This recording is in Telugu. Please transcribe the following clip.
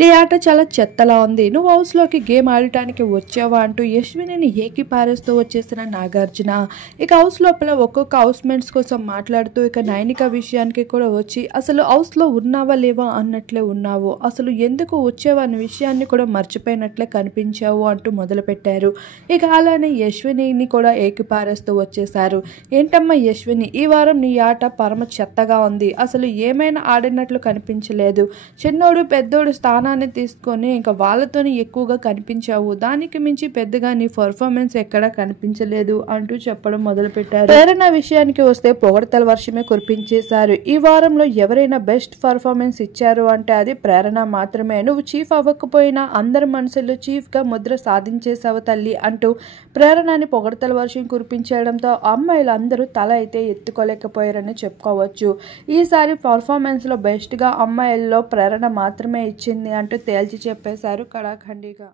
నీ ఆట చాలా చెత్తలా ఉంది, నువ్వు హౌస్లోకి గేమ్ ఆడటానికి వచ్చావా అంటూ యశ్వినిని ఏకి పారేస్తూ వచ్చేసిన నాగార్జున ఇక హౌస్ లోపల ఒక్కొక్క హౌస్ మేట్స్ కోసం మాట్లాడుతూ ఇక నైనిక విషయానికి కూడా వచ్చి అసలు హౌస్లో ఉన్నావా లేవా అన్నట్లే ఉన్నావు, అసలు ఎందుకు వచ్చావా అనే విషయాన్ని కూడా మర్చిపోయినట్లే కనిపించావు అంటూ మొదలుపెట్టారు. ఇక అలానే యశ్వినిని కూడా ఏకి పారేస్తూ వచ్చేసారు. ఏంటమ్మా యశ్విని, ఈ వారం నీ ఆట పరమ చెత్తగా ఉంది, అసలు ఏమైనా ఆడినట్లు కనిపించలేదు, చిన్నోడు పెద్దోడు స్థానాన్ని తీసుకొని ఇంకా వాళ్ళతోనే ఎక్కువగా కనిపించావు, దానికి మించి పెద్దగా నీ పర్ఫార్మెన్స్ ఎక్కడా కనిపించలేదు అంటూ చెప్పడం మొదలుపెట్టారు. ప్రేరణ విషయానికి వస్తే పొగడతల వర్షమే కురిపించేశారు. ఈ వారంలో ఎవరైనా బెస్ట్ పర్ఫార్మెన్స్ ఇచ్చారు అంటే అది ప్రేరణ మాత్రమే, నువ్వు చీఫ్ అవ్వకపోయినా అందరి మనసులో చీఫ్ గా ముద్ర సాధించేసావు తల్లి అంటూ ప్రేరణని పొగడతల వర్షం కురిపించడంతో అమ్మాయిలు అందరూ తల అయితే ఎత్తుకోలేకపోయారని చెప్పుకోవచ్చు. ఈసారి పర్ఫార్మెన్స్ లో బెస్ట్ గా అమ్మాయిల్లో ప్రేరణ మాత్రమే ఇచ్చింది అంటూ తేల్చి చెప్పేశారు కళాఖండిగా.